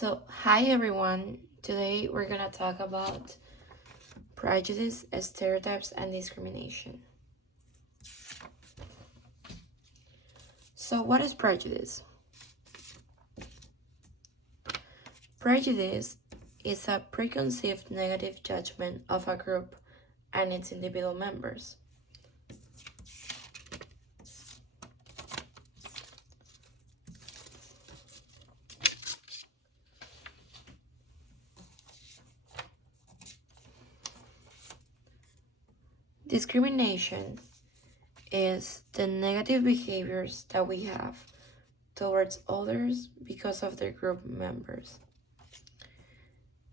Hi everyone. Today we're gonna talk about prejudice, stereotypes, and discrimination. So, what is prejudice? Prejudice is a preconceived negative judgment of a group and its individual members. Discrimination is the negative behaviors that we have towards others because of their group members.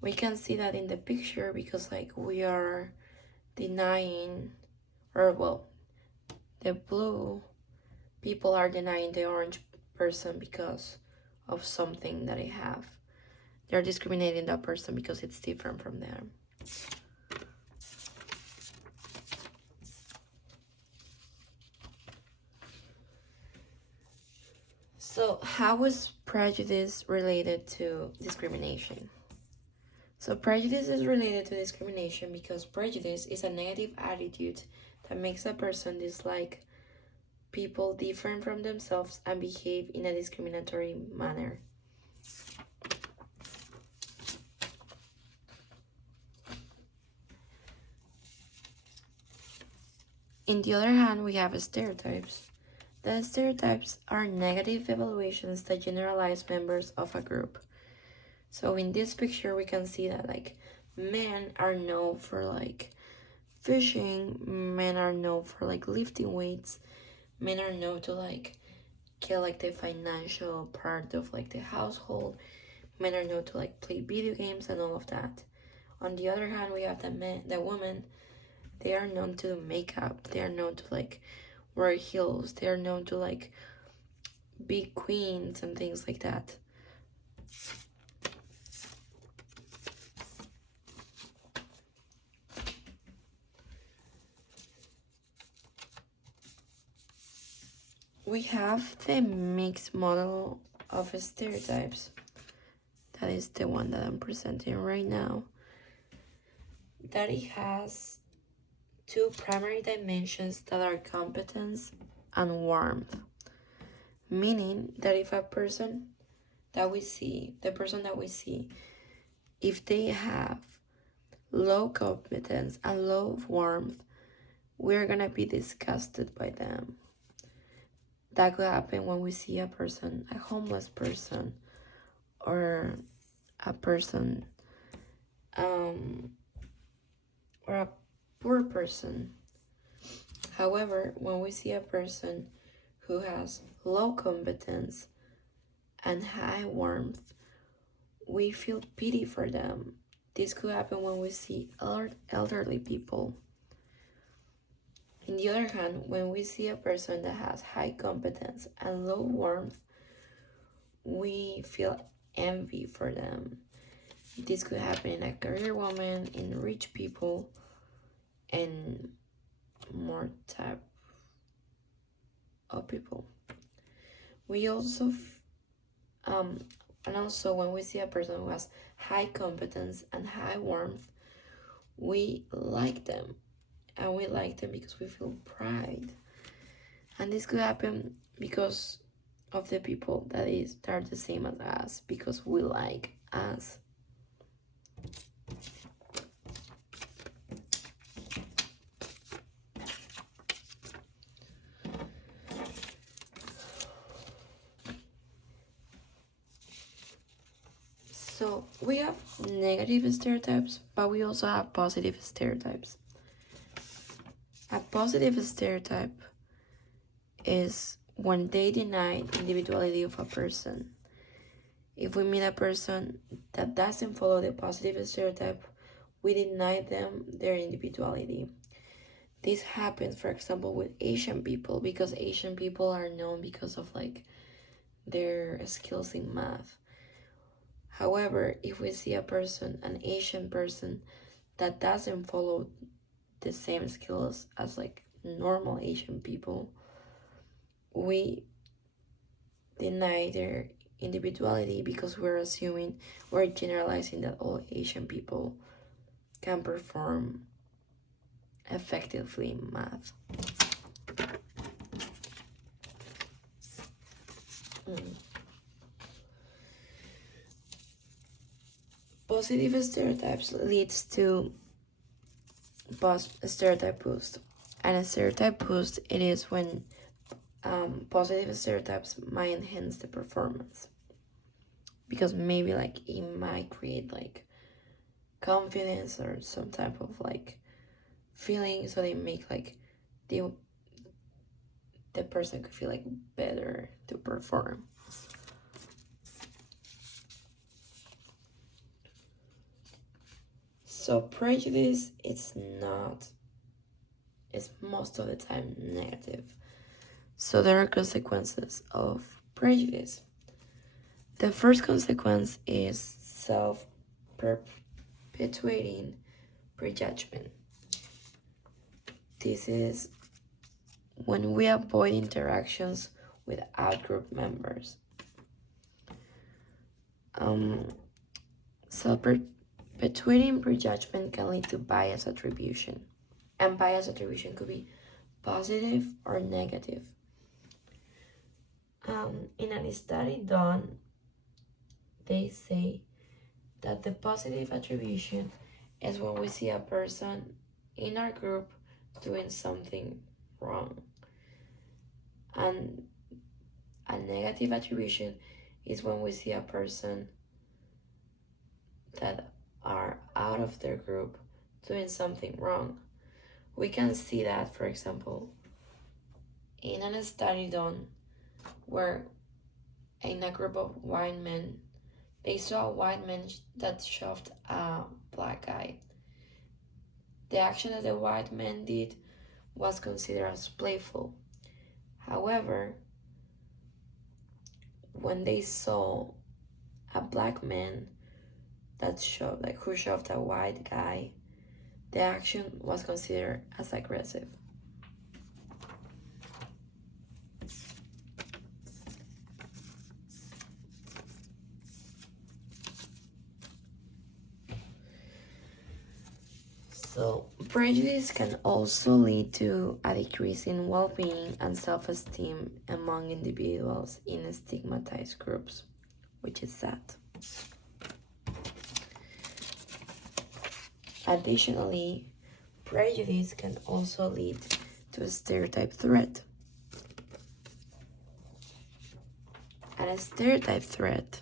We can see that in the picture because we are denying, the blue people are denying the orange person because of something that they have. They're discriminating that person because it's different from them. So how is prejudice related to discrimination? So prejudice is related to discrimination because prejudice is a negative attitude that makes a person dislike people different from themselves and behave in a discriminatory manner. In the other hand, we have stereotypes. The stereotypes are negative evaluations that generalize members of a group. So in this picture, we can see that men are known for fishing, men are known for lifting weights, men are known to get the financial part of the household, men are known to play video games and all of that. On the other hand, we have the women, they are known to do makeup, they are known to wear heels, they are known to be queens and things like that. We have the mixed model of stereotypes. That is the one that I'm presenting right now. That it has two primary dimensions that are competence and warmth. Meaning that if the person that we see, if they have low competence and low warmth, we're gonna be disgusted by them. That could happen when we see a homeless person, or a person, or a poor person. However, when we see a person who has low competence and high warmth, we feel pity for them. This could happen when we see elderly people. On the other hand, when we see a person that has high competence and low warmth, we feel envy for them. This could happen in a career woman, in rich people, and more type of people. We also, and also when we see a person who has high competence and high warmth, we like them. And we like them because we feel pride. And this could happen because of the people that are the same as us, because we like us. So we have negative stereotypes, but we also have positive stereotypes. A positive stereotype is when they deny individuality of a person. If we meet a person that doesn't follow the positive stereotype, we deny them their individuality. This happens, for example, with Asian people, because Asian people are known because of their skills in math. However, if we see an Asian person that doesn't follow the same skills as normal Asian people, we deny their individuality because we're generalizing that all Asian people can perform effectively in math. Positive stereotypes leads to stereotype boost. And a stereotype boost, it is when positive stereotypes might enhance the performance. Because maybe like it might create like confidence or some type of like feeling, so they make like the person could feel like better to perform. So prejudice, it's most of the time negative. So there are consequences of prejudice. The first consequence is self-perpetuating prejudgment. This is when we avoid interactions with out-group members. Self-perpetuating prejudgment can lead to bias attribution. And bias attribution could be positive or negative. In a study done, they say that the positive attribution is when we see a person in our group doing something wrong. And a negative attribution is when we see a person that are out of their group doing something wrong. We can see that, for example, in a study done where in a group of white men, they saw a white man that shoved a black guy. The action that the white man did was considered as playful. However, when they saw a black man who shoved a white guy, the action was considered as aggressive. So, prejudice can also lead to a decrease in well-being and self-esteem among individuals in stigmatized groups, which is sad. Additionally, prejudice can also lead to a stereotype threat. And a stereotype threat,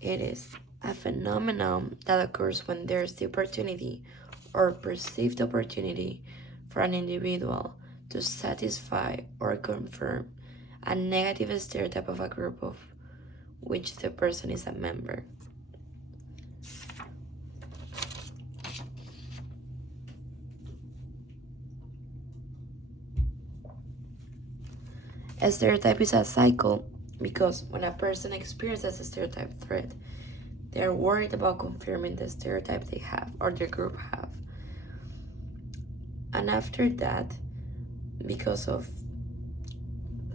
it is a phenomenon that occurs when there's the opportunity or perceived opportunity for an individual to satisfy or confirm a negative stereotype of a group of which the person is a member. A stereotype is a cycle because when a person experiences a stereotype threat, they are worried about confirming the stereotype they have or their group have. And after that, because of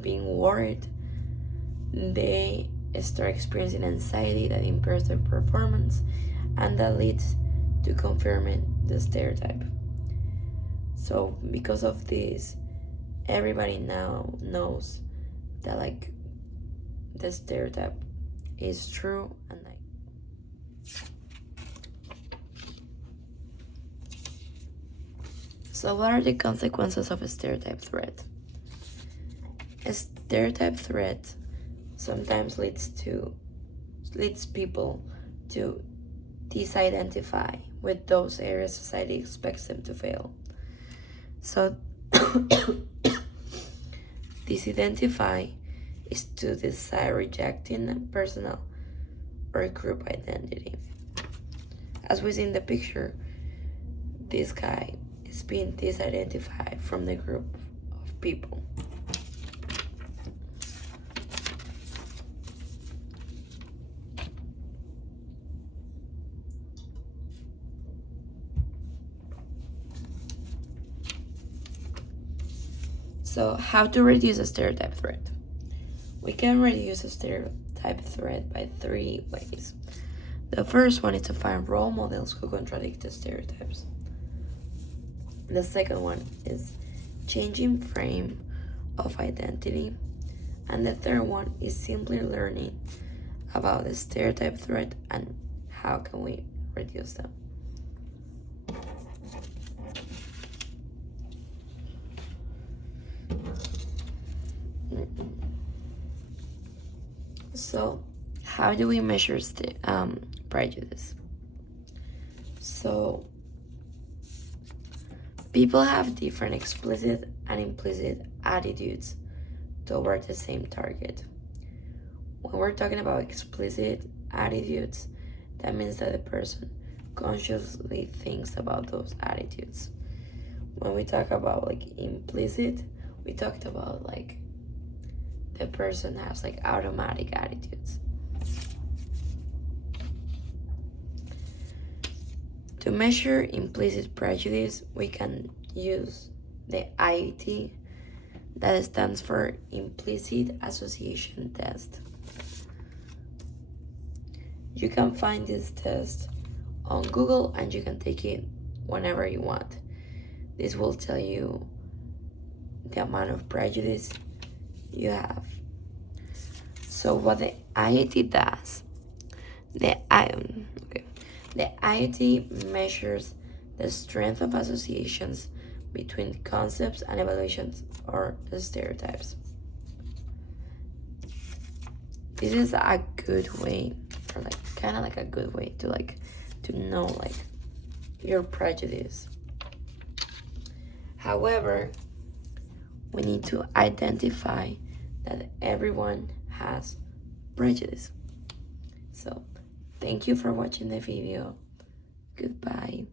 being worried, they start experiencing anxiety that impairs their performance, and that leads to confirming the stereotype. So because of this, everybody now knows that like the stereotype is true and like so what are the consequences of a stereotype threat? A stereotype threat sometimes leads people to disidentify with those areas society expects them to fail. So disidentify is to desire rejecting a personal or group identity. As we see in the picture, this guy is being disidentified from the group of people. So, how to reduce a stereotype threat? We can reduce a stereotype threat by 3 ways. The first one is to find role models who contradict the stereotypes. The second one is changing frame of identity. And the third one is simply learning about the stereotype threat and how can we reduce them. So, how do we measure prejudice? So, people have different explicit and implicit attitudes toward the same target. When we're talking about explicit attitudes, that means that the person consciously thinks about those attitudes. When we talk about like implicit, we talked about like the person has like automatic attitudes. To measure implicit prejudice, we can use the IAT, that stands for Implicit Association Test. You can find this test on Google and you can take it whenever you want. This will tell you the amount of prejudice you have. So what the IAT does, the IAT measures the strength of associations between concepts and evaluations or the stereotypes. This is a good way, or like kind of like a good way to know like your prejudice. However, we need to identify that everyone has prejudice. So, thank you for watching the video. Goodbye.